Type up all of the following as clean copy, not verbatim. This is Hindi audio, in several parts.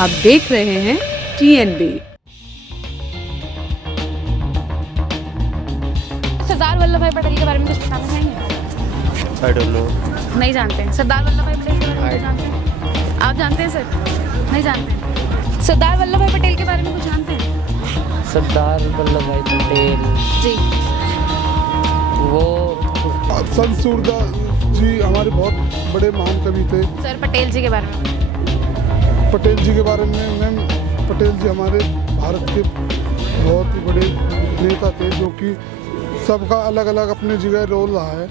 आप देख रहे हैं TNB। सरदार वल्लभ भाई पटेल के बारे में कुछ बताना चाहेंगे? आई डोंट नो। नहीं जानते हैं। सरदार वल्लभ भाई पटेल के बारे में कुछ जानते हैं? आप जानते हैं सर? नहीं जानते हैं। सरदार वल्लभ भाई पटेल के बारे में कुछ जानते हैं? सरदार वल्लभ भाई पटेल जी। वो संत सूरदास जी हमारे बहुत बड़े महान कवि थे। सर पटेल जी के बारे में? पटेल जी के बारे में मैम, पटेल जी हमारे भारत के बहुत ही बड़े नेता थे, जो कि सबका अलग अलग अपने जगह रोल रहा है।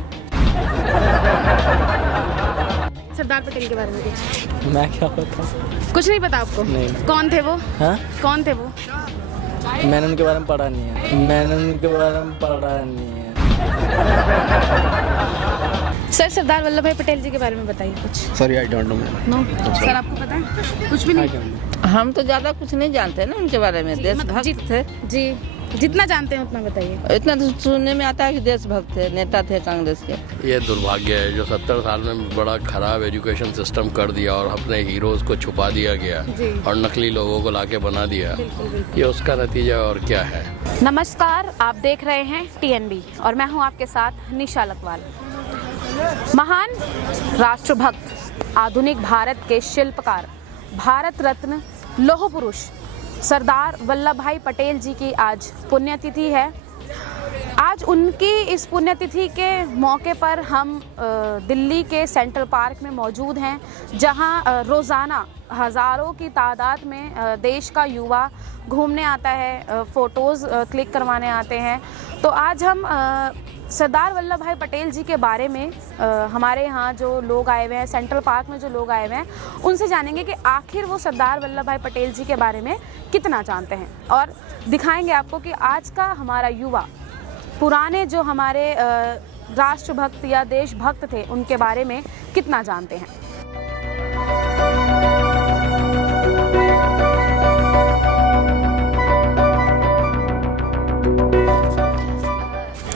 सरदार पटेल के बारे में कुछ? मैं क्या बताऊं? कुछ नहीं पता आपको? नहीं। कौन थे वो? हाँ? कौन थे वो? मैंने उनके बारे में पढ़ा नहीं है। मैंने उनके बारे में पढ़ा नहीं है। सर सरदार वल्लभ भाई पटेल जी के बारे में बताइए कुछ। Sorry I don't know ma'am. No sir आपको पता है? कुछ भी नहीं। हम तो ज्यादा कुछ नहीं जानते ना उनके बारे में। देशभक्त थे जी, जितना जानते हैं उतना बताइए। इतना तो सुनने में आता है कि देशभक्त थे, नेता थे कांग्रेस के। ये दुर्भाग्य है जो 70 साल में बड़ा खराब एजुकेशन सिस्टम कर दिया और अपने हीरोज को छुपा दिया गया और नकली लोगों को लाके बना दिया। ये उसका नतीजा और क्या है। नमस्कार, आप देख रहे हैं TNB और मैं हूं आपके साथ निशा लकवाल। महान राष्ट्रभक्त, आधुनिक भारत के शिल्पकार, भारत रत्न लौह पुरुष सरदार वल्लभ भाई पटेल जी की आज पुण्यतिथि है। आज उनकी इस पुण्यतिथि के मौके पर हम दिल्ली के सेंट्रल पार्क में मौजूद हैं, जहां रोज़ाना हज़ारों की तादाद में देश का युवा घूमने आता है, फ़ोटोज़ क्लिक करवाने आते हैं। तो आज हम सरदार वल्लभ भाई पटेल जी के बारे में हमारे यहाँ जो लोग आए हुए हैं, सेंट्रल पार्क में जो लोग आए हुए हैं, उनसे जानेंगे कि आखिर वो सरदार वल्लभ भाई पटेल जी के बारे में कितना जानते हैं, और दिखाएंगे आपको कि आज का हमारा युवा पुराने जो हमारे राष्ट्रभक्त या देशभक्त थे उनके बारे में कितना जानते हैं।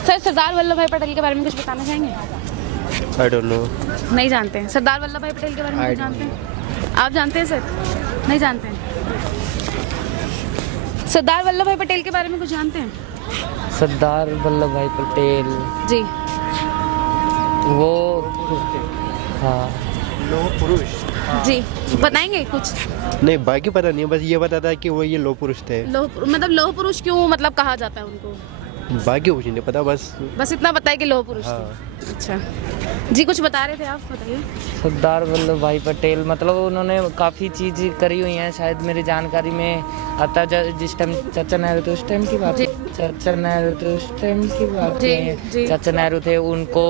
सर सरदार वल्लभ भाई पटेल के बारे में कुछ बताना चाहेंगे? आई डोंट नो। नहीं जानते हैं। सरदार वल्लभ भाई पटेल के बारे में कुछ जानते हैं? आप जानते हैं सर? नहीं जानते हैं। सरदार वल्लभ भाई पटेल के बारे में कुछ जानते हैं? सरदार वल्लभ भाई पटेल जी। वो हाँ लोह पुरुष। जी बताएंगे कुछ? नहीं बाकी पता नहीं, बस ये पता था कि वो ये लोह पुरुष थे। मतलब लौह पुरुष क्यों मतलब कहा जाता है उनको? बाकी कुछ नहीं पता, बस इतना पता है कि लौह पुरुष हाँ। थे। अच्छा जी, कुछ बता रहे थे आप, बताइए। सरदार वल्लभ भाई पटेल मतलब उन्होंने काफ़ी चीज़ करी हुई हैं। शायद मेरी जानकारी में आता जिस टाइम चाचा नेहरू थे उस टाइम की बात है। चाचा नेहरू थे उस टाइम की बात है। चाचा नेहरू थे, उनको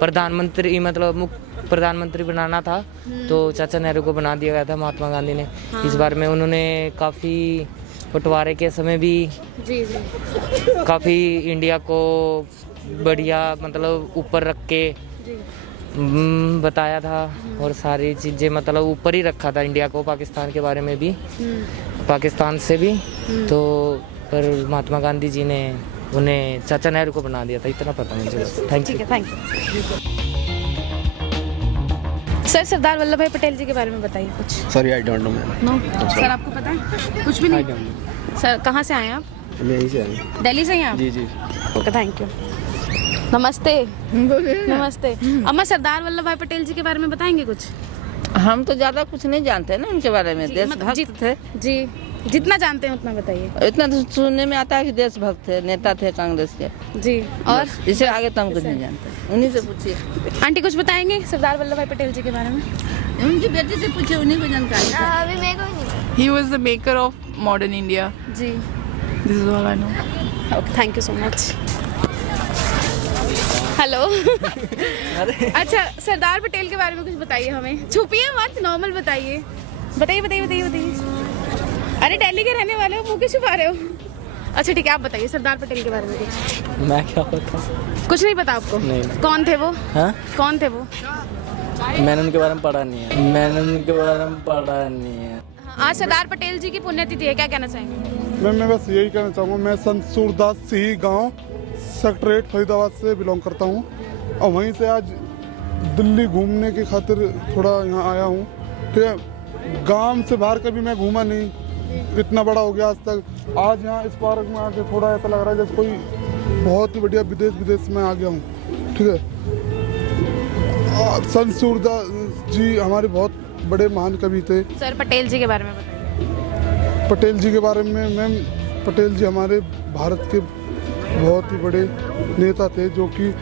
प्रधानमंत्री मतलब प्रधानमंत्री बनाना था, तो चाचा नेहरू को बना दिया गया था महात्मा गांधी ने। इस बारे में उन्होंने काफ़ी बंटवारे के समय भी जी काफ़ी इंडिया को बढ़िया मतलब ऊपर रख के बताया था, और सारी चीज़ें मतलब ऊपर ही रखा था इंडिया को, पाकिस्तान के बारे में भी, पाकिस्तान से भी। तो पर महात्मा गांधी जी ने उन्हें चाचा नेहरू को बना दिया था, इतना पता मुझे बस। Thank you. Thank you. Sir Sardar Vallabh Bhai Patel ji के बारे में बताइए कुछ। Sorry I don't know ma'am. No sir आपको पता है? कुछ भी नहीं। सर कहाँ से आए हैं आप? मैं यहीं से आया। दिल्ली से हैं आप? जी जी। Okay thank you. नमस्ते। नमस्ते अम्मा, सरदार वल्लभ भाई पटेल जी के बारे में बताएंगे कुछ? हम तो ज्यादा कुछ नहीं जानते ना उनके बारे में। देशभक्त थे जी, जितना जानते हैं उतना बताइए। इतना तो सुनने में आता है कि देशभक्त थे, नेता थे कांग्रेस के। जी, और इससे आगे तो हम कुछ नहीं जानते। उन्हीं से पूछिए। आंटी कुछ बताएंगे सरदार वल्लभ भाई पटेल जी के बारे में? उनकी बेटी से पूछिए, उन्हीं को जानकारी है। He was the maker of modern India. जी, This is all I know. Okay thank you so much. Hello. अच्छा सरदार पटेल के बारे में कुछ बताइए हमें। छुपिए मत, नॉर्मल बताइए। बताइए बताइए बताइए बताइए। अरे दिल्ली के रहने वाले हो, मुँह क्यों छुपा रहे हो? अच्छा ठीक है, आप बताइए सरदार पटेल के बारे में कुछ। मैं क्या बताऊं? कुछ नहीं पता आपको? नहीं। कौन थे वो? हाँ? कौन थे वो? मैंने उनके बारे में पढ़ा नहीं है। मैंने उनके बारे में पढ़ा नहीं है। आज सरदार पटेल जी की पुण्यतिथि है, क्या कहना चाहेंगे? मैं बस यही कहना चाहूँगा, मैं संत सूरदास सिंह गाँव सेक्रेटरीट फरीदाबाद से बिलोंग करता हूँ, और वहीं से आज दिल्ली घूमने की खातिर थोड़ा यहाँ आया हूँ। ठीक है, गांव से बाहर कभी मैं घूमा नहीं, इतना बड़ा हो गया आज तक। आज यहाँ इस पार्क में आके थोड़ा ऐसा लग रहा है जैसे कोई बहुत ही बढ़िया विदेश में आ गया हूँ। ठीक है, संत सूरदास जी हमारे बहुत बड़े महान कवि थे। सर पटेल जी के बारे में बताइए। पटेल जी के बारे में मैम, पटेल जी हमारे भारत के बहुत ही बड़े नेता थे, जो कि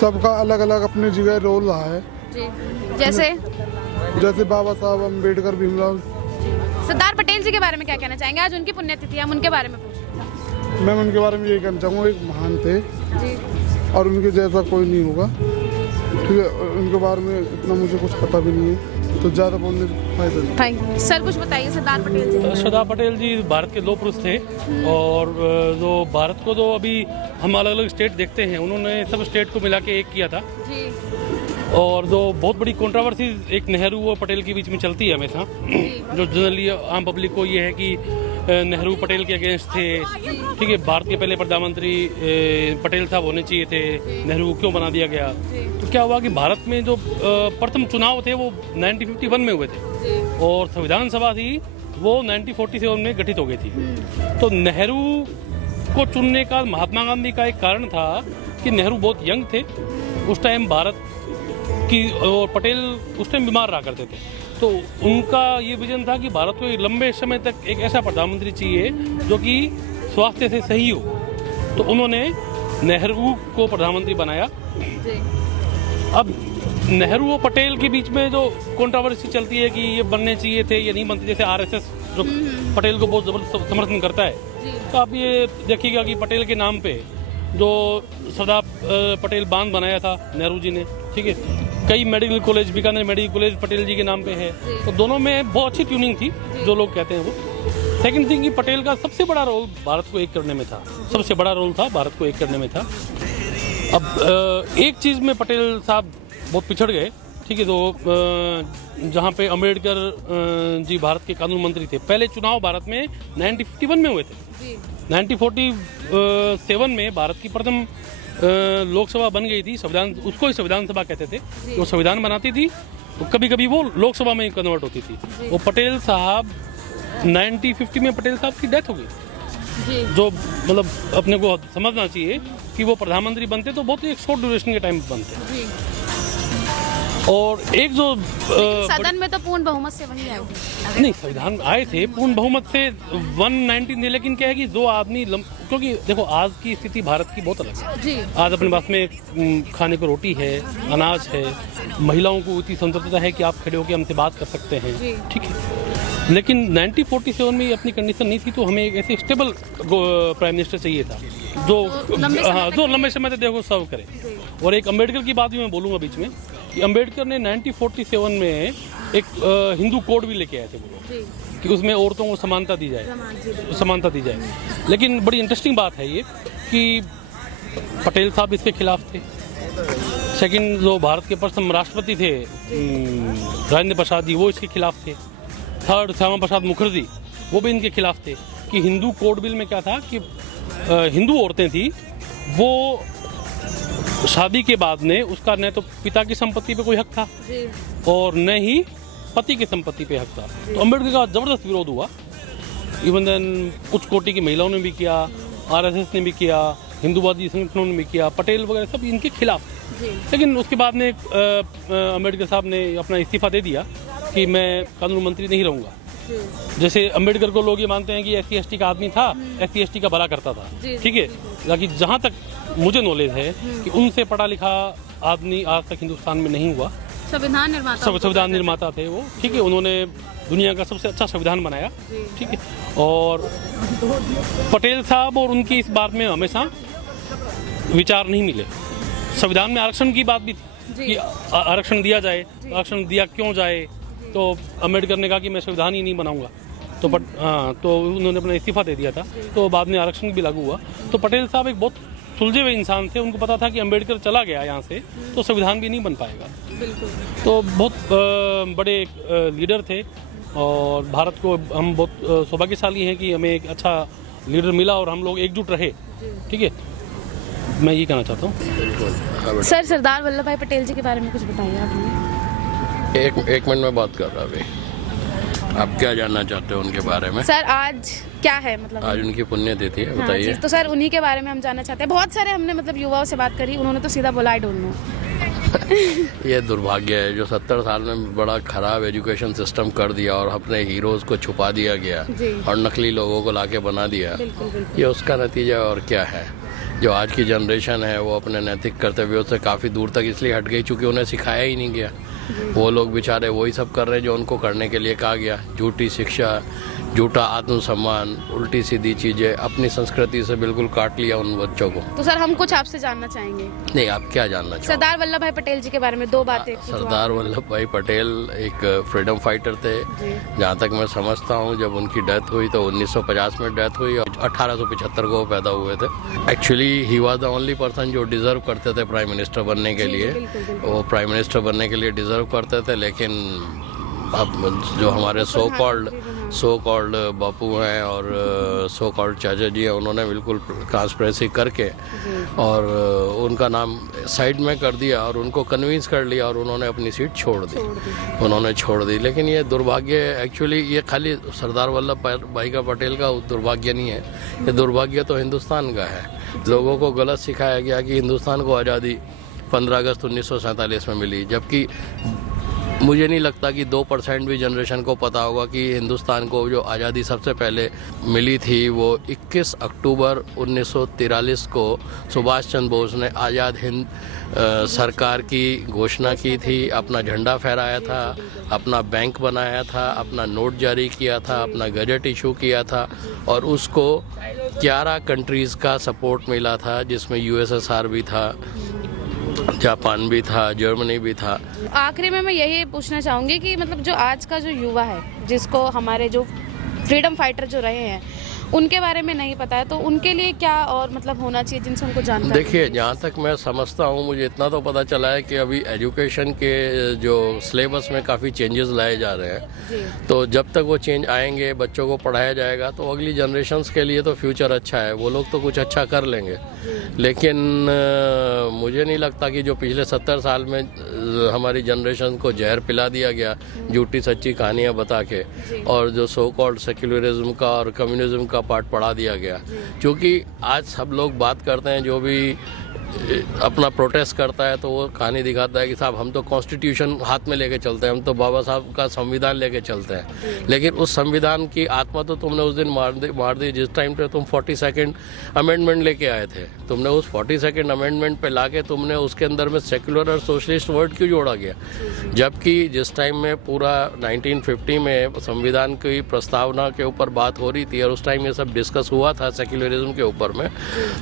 सबका अलग अलग अपनी जगह रोल रहा है। जी, जैसे बाबा साहब अम्बेडकर, भीमराव। सरदार पटेल जी के बारे में क्या कहना चाहेंगे? आज उनकी पुण्यतिथि है, हम उनके बारे में पूछें। मैं उनके बारे में यही कहना चाहूँगा, एक महान थे जी, और उनके जैसा कोई नहीं होगा। ठीक है, उनके बारे में इतना मुझे कुछ पता भी नहीं है, तो ज़्यादा बोलने से फायदा नहीं। Thank you. सर कुछ बताइए सरदार पटेल जी। सरदार पटेल जी भारत के लौह पुरुष थे, और जो भारत को जो अभी हम अलग अलग स्टेट देखते हैं, उन्होंने सब स्टेट को मिला के एक किया था जी। और जो बहुत बड़ी कंट्रोवर्सी एक नेहरू और पटेल के बीच में चलती है हमेशा, जो जनरली आम पब्लिक को ये है कि नेहरू पटेल के अगेंस्ट थे। ठीक है, भारत के पहले प्रधानमंत्री पटेल साहब होने चाहिए थे, नेहरू को क्यों बना दिया गया? तो क्या हुआ कि भारत में जो प्रथम चुनाव थे वो 1951 में हुए थे, और संविधान सभा थी वो 1947 में गठित हो गई थी। तो नेहरू को चुनने का महात्मा गांधी का एक कारण था कि नेहरू बहुत यंग थे उस टाइम भारत की, और पटेल उस टाइम बीमार रहा करते थे। तो उनका ये विजन था कि भारत को लंबे समय तक एक ऐसा प्रधानमंत्री चाहिए जो कि स्वास्थ्य से सही हो। तो उन्होंने नेहरू को प्रधानमंत्री बनाया। अब नेहरू और पटेल के बीच में जो कंट्रोवर्सी चलती है कि ये बनने चाहिए थे या नहीं बनते, जैसे आरएसएस जो पटेल को बहुत जबरदस्त समर्थन करता है, तो आप ये देखिएगा कि पटेल के नाम पे जो सरदार पटेल बांध बनाया था नेहरू जी ने, ठीक है, कई medical college, Bikaner medical college Patel ji के नाम पे है। तो दोनों में बहुत अच्छी ट्यूनिंग थी, जो लोग कहते हैं वो। सेकंड थिंग कि पटेल का सबसे बड़ा रोल भारत को एक करने में था, सबसे बड़ा रोल था भारत को एक करने में था। अब एक चीज़ में पटेल साहब बहुत पिछड़ गए, ठीक है, तो जहाँ पे अम्बेडकर जी भारत के कानून मंत्री थे। पहले चुनाव भारत में 1951 में हुए थे। 1947 में भारत की प्रथम लोकसभा बन गई थी, संविधान, उसको ही संविधान सभा कहते थे। वो संविधान बनाती थी, तो कभी कभी वो लोकसभा में कन्वर्ट होती थी। वो पटेल साहब 1950 में पटेल साहब की डेथ हो गई, जो मतलब अपने को समझना चाहिए कि वो प्रधानमंत्री बनते तो बहुत एक शॉर्ट ड्यूरेशन के टाइम बनते। और एक जो सदन में तो पूर्ण बहुमत से वही आए थे। नहीं, संविधान आए थे पूर्ण बहुमत से 119 थे, लेकिन क्या है कि दो आदमी क्योंकि देखो आज की स्थिति भारत की बहुत अलग है जी। आज अपने पास में खाने को रोटी है, अनाज है, महिलाओं को इतनी स्वतंत्रता है कि आप खड़े होकर हमसे बात कर सकते हैं, ठीक है। लेकिन 1947 में ये अपनी कंडीशन नहीं थी, तो हमें एक ऐसे स्टेबल प्राइम मिनिस्टर चाहिए था जो लंबे समय तक देखो सर्व करे। और एक अम्बेडकर की बात भी मैं बोलूँगा बीच में कि अम्बेडकर ने 1947 में एक हिंदू कोड भी लेके आए थे वो, कि उसमें औरतों को समानता दी जाए। लेकिन बड़ी इंटरेस्टिंग बात है ये कि पटेल साहब इसके खिलाफ थे। सेकंड, जो भारत के प्रथम राष्ट्रपति थे राजेंद्र प्रसाद जी, वो इसके खिलाफ थे। थर्ड, श्यामा प्रसाद मुखर्जी, वो भी इनके खिलाफ थे। कि हिंदू कोड बिल में क्या था कि हिंदू औरतें थी वो शादी के बाद में उसका न तो पिता की संपत्ति पे कोई हक था और न ही पति की संपत्ति पे हक था। तो अम्बेडकर का जबरदस्त विरोध हुआ। इवन देन कुछ कोटि की महिलाओं ने भी किया, आरएसएस ने भी किया, हिंदूवादी संगठनों ने भी किया, पटेल वगैरह सब इनके खिलाफ। लेकिन उसके बाद में अम्बेडकर साहब ने अपना इस्तीफा दे दिया कि मैं कानून मंत्री नहीं रहूँगा। जैसे अम्बेडकर को लोग ये मानते हैं कि SC/ST का आदमी था, SC/ST का भला करता था, ठीक है। लेकिन जहाँ तक मुझे नॉलेज है कि उनसे पढ़ा लिखा आदमी आज तक हिंदुस्तान में नहीं हुआ। संविधान निर्माता थे वो, ठीक है। उन्होंने दुनिया का सबसे अच्छा संविधान बनाया, ठीक है। और पटेल साहब और उनकी इस बात में हमेशा विचार नहीं मिले। संविधान में आरक्षण की बात भी थी कि आरक्षण दिया जाए, आरक्षण दिया क्यों जाए, तो अम्बेडकर ने कहा कि मैं संविधान ही नहीं बनाऊंगा, तो उन्होंने अपना इस्तीफा दे दिया था। तो बाद में आरक्षण भी लागू हुआ। तो पटेल साहब एक बहुत सुलझे हुए इंसान थे, उनको पता था कि अम्बेडकर चला गया यहाँ से तो संविधान भी नहीं बन पाएगा। तो बहुत बड़े लीडर थे और भारत को हम बहुत सौभाग्यशाली हैं कि हमें एक अच्छा लीडर मिला और हम लोग एकजुट रहे, ठीक है। मैं ये कहना चाहता हूँ। सर सरदार वल्लभ भाई पटेल जी के बारे में कुछ बताइए आप हमें। एक मिनट में बात कर रहा अभी। आप क्या जानना चाहते हो उनके बारे में? सर आज क्या है मतलब आज उनकी पुण्यतिथि है, हाँ, बताइए। तो सर उन्हीं के बारे में हम जानना चाहते हैं। बहुत सारे हमने मतलब युवाओं से बात करी, उन्होंने तो सीधा बोला आई डोंट नो। ये दुर्भाग्य है जो 70 साल में बड़ा खराब एजुकेशन सिस्टम कर दिया और अपने हीरोज को छुपा दिया गया और नकली लोगों को लाके बना दिया। ये उसका नतीजा है और क्या है। जो आज की जनरेशन है वो अपने नैतिक कर्तव्यों से काफ़ी दूर तक इसलिए हट गई क्योंकि उन्हें सिखाया ही नहीं गया। वो लोग बेचारे वही सब कर रहे हैं जो उनको करने के लिए कहा गया। झूठी शिक्षा, झूठा आत्मसम्मान, उल्टी सीधी चीज़ें, अपनी संस्कृति से बिल्कुल काट लिया उन बच्चों को। तो सर हम कुछ आपसे जानना चाहेंगे। नहीं, आप क्या जानना चाहोगे? सरदार वल्लभ भाई पटेल जी के बारे में दो बातें। सरदार वल्लभ भाई पटेल एक फ्रीडम फाइटर थे। जहाँ तक मैं समझता हूँ जब उनकी डेथ हुई तो 1950 में डेथ हुई और 1875 को वो पैदा हुए थे। Actually he was the only person जो डिजर्व करते थे प्राइम मिनिस्टर बनने के लिए। वो प्राइम मिनिस्टर बनने के लिए डिजर्व करते थे, लेकिन अब जो हमारे सो कॉल्ड बापू हैं और सो कॉल्ड चाचा जी हैं, उन्होंने बिल्कुल ट्रांसपेरेंसी करके और उनका नाम साइड में कर दिया और उनको कन्विंस कर लिया और उन्होंने अपनी सीट छोड़ दी। लेकिन ये दुर्भाग्य, एक्चुअली ये खाली सरदार वल्लभ भाई का पटेल का दुर्भाग्य नहीं है, ये दुर्भाग्य तो हिंदुस्तान का है। लोगों को गलत सिखाया गया कि हिंदुस्तान को आज़ादी 15 अगस्त 1947 में मिली, जबकि मुझे नहीं लगता कि 2% भी जनरेशन को पता होगा कि हिंदुस्तान को जो आज़ादी सबसे पहले मिली थी वो 21 अक्टूबर 1943 को सुभाष चंद्र बोस ने आज़ाद हिंद सरकार की घोषणा की थी। अपना झंडा फहराया था, अपना बैंक बनाया था, अपना नोट जारी किया था, अपना गजट इशू किया था और उसको 11 कंट्रीज़ का सपोर्ट मिला था, जिसमें यूएसएसआर भी था, जापान भी था, जर्मनी भी था। आखिरी में मैं यही पूछना चाहूँगी कि मतलब जो आज का जो युवा है, जिसको हमारे जो फ्रीडम फाइटर जो रहे हैं उनके बारे में नहीं पता है, तो उनके लिए क्या और मतलब होना चाहिए जिनसे उनको जानकारी? देखिए, जहाँ तक मैं समझता हूँ, मुझे इतना तो पता चला है कि अभी एजुकेशन के जो सिलेबस में काफ़ी चेंजेस लाए जा रहे हैं। तो जब तक वो चेंज आएंगे, बच्चों को पढ़ाया जाएगा, तो अगली जनरेशन्स के लिए तो फ्यूचर अच्छा है, वो लोग तो कुछ अच्छा कर लेंगे। लेकिन मुझे नहीं लगता कि जो पिछले 70 साल में हमारी जनरेशन को जहर पिला दिया गया झूठी सच्ची कहानियाँ बता के, और जो सो कॉल्ड सेक्युलरिज्म का और कम्युनिज्म का पार्ट पढ़ा दिया गया। क्योंकि आज सब लोग बात करते हैं, जो भी अपना प्रोटेस्ट करता है तो वो कहानी दिखाता है कि साहब हम तो कॉन्स्टिट्यूशन हाथ में लेके चलते हैं, हम तो बाबा साहब का संविधान लेके चलते हैं। लेकिन उस संविधान की आत्मा तो तुमने उस दिन मार दी जिस टाइम पे तुम 42nd अमेंडमेंट लेके आए थे। तुमने उस 42nd अमेंडमेंट पे लाके तुमने उसके अंदर में सेक्युलर और सोशलिस्ट वर्ड क्यों जोड़ा गया? जबकि जिस टाइम में पूरा 1950 में संविधान की प्रस्तावना के ऊपर बात हो रही थी और उस टाइम ये सब डिस्कस हुआ था सेक्युलरिज्म के ऊपर में,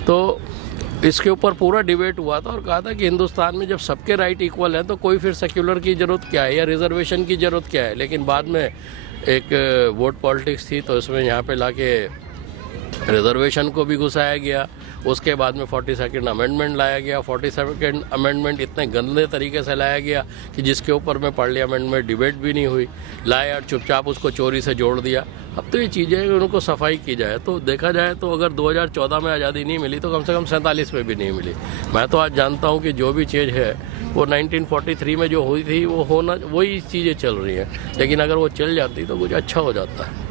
तो इसके ऊपर पूरा डिबेट हुआ था और कहा था कि हिंदुस्तान में जब सबके राइट इक्वल हैं तो कोई फिर सेक्युलर की ज़रूरत क्या है या रिजर्वेशन की ज़रूरत क्या है। लेकिन बाद में एक वोट पॉलिटिक्स थी, तो इसमें यहाँ पे लाके रिजर्वेशन को भी घुसाया गया। उसके बाद में 42nd अमेंडमेंट लाया गया। 42nd अमेंडमेंट इतने गंदे तरीके से लाया गया कि जिसके ऊपर में पार्लियामेंट में डिबेट भी नहीं हुई, लाया और चुपचाप उसको चोरी से जोड़ दिया। अब तो ये चीज़ें उनको सफाई की जाए तो देखा जाए तो अगर 2014 में आज़ादी नहीं मिली तो कम से कम 47 में भी नहीं मिली। मैं तो आज जानता हूँ कि जो भी चीज़ है वो 1943 में जो हुई थी वो होना, वही चीज़ें चल रही हैं। लेकिन अगर वो चल जाती तो कुछ अच्छा हो जाता है।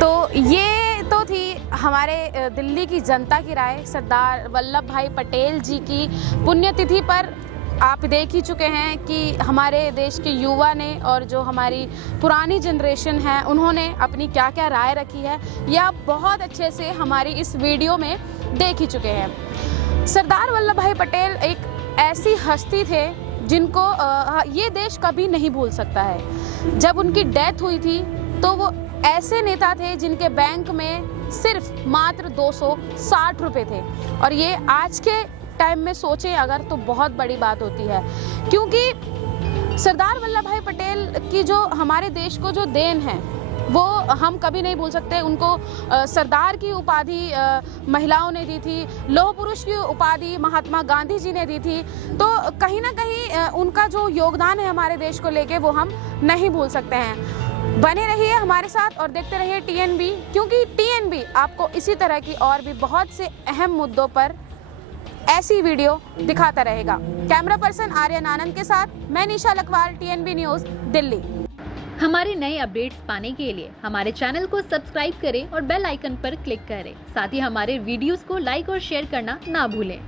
तो ये तो थी हमारे दिल्ली की जनता की राय सरदार वल्लभ भाई पटेल जी की पुण्यतिथि पर। आप देख ही चुके हैं कि हमारे देश के युवा ने और जो हमारी पुरानी जनरेशन है उन्होंने अपनी क्या क्या राय रखी है, यह आप बहुत अच्छे से हमारी इस वीडियो में देख ही चुके हैं। सरदार वल्लभ भाई पटेल एक ऐसी हस्ती थे जिनको ये देश कभी नहीं भूल सकता है। जब उनकी डेथ हुई थी तो वो ऐसे नेता थे जिनके बैंक में सिर्फ मात्र 260 रुपये थे, और ये आज के टाइम में सोचें अगर तो बहुत बड़ी बात होती है। क्योंकि सरदार वल्लभ भाई पटेल की जो हमारे देश को जो देन है वो हम कभी नहीं भूल सकते। उनको सरदार की उपाधि महिलाओं ने दी थी, लौह पुरुष की उपाधि महात्मा गांधी जी ने दी थी। तो कहीं ना कहीं उनका जो योगदान है हमारे देश को लेके वो हम नहीं भूल सकते हैं। बने रहिए हमारे साथ और देखते रहिए TNB, क्योंकि TNB आपको इसी तरह की और भी बहुत से अहम मुद्दों पर ऐसी वीडियो दिखाता रहेगा। कैमरा पर्सन आर्यन आनंद के साथ मैं निशा लखवाल, TNB न्यूज़ दिल्ली। हमारे नए अपडेट्स पाने के लिए हमारे चैनल को सब्सक्राइब करें और बेल आइकन पर क्लिक करें। साथ ही हमारे वीडियोस को लाइक और शेयर करना ना भूलें।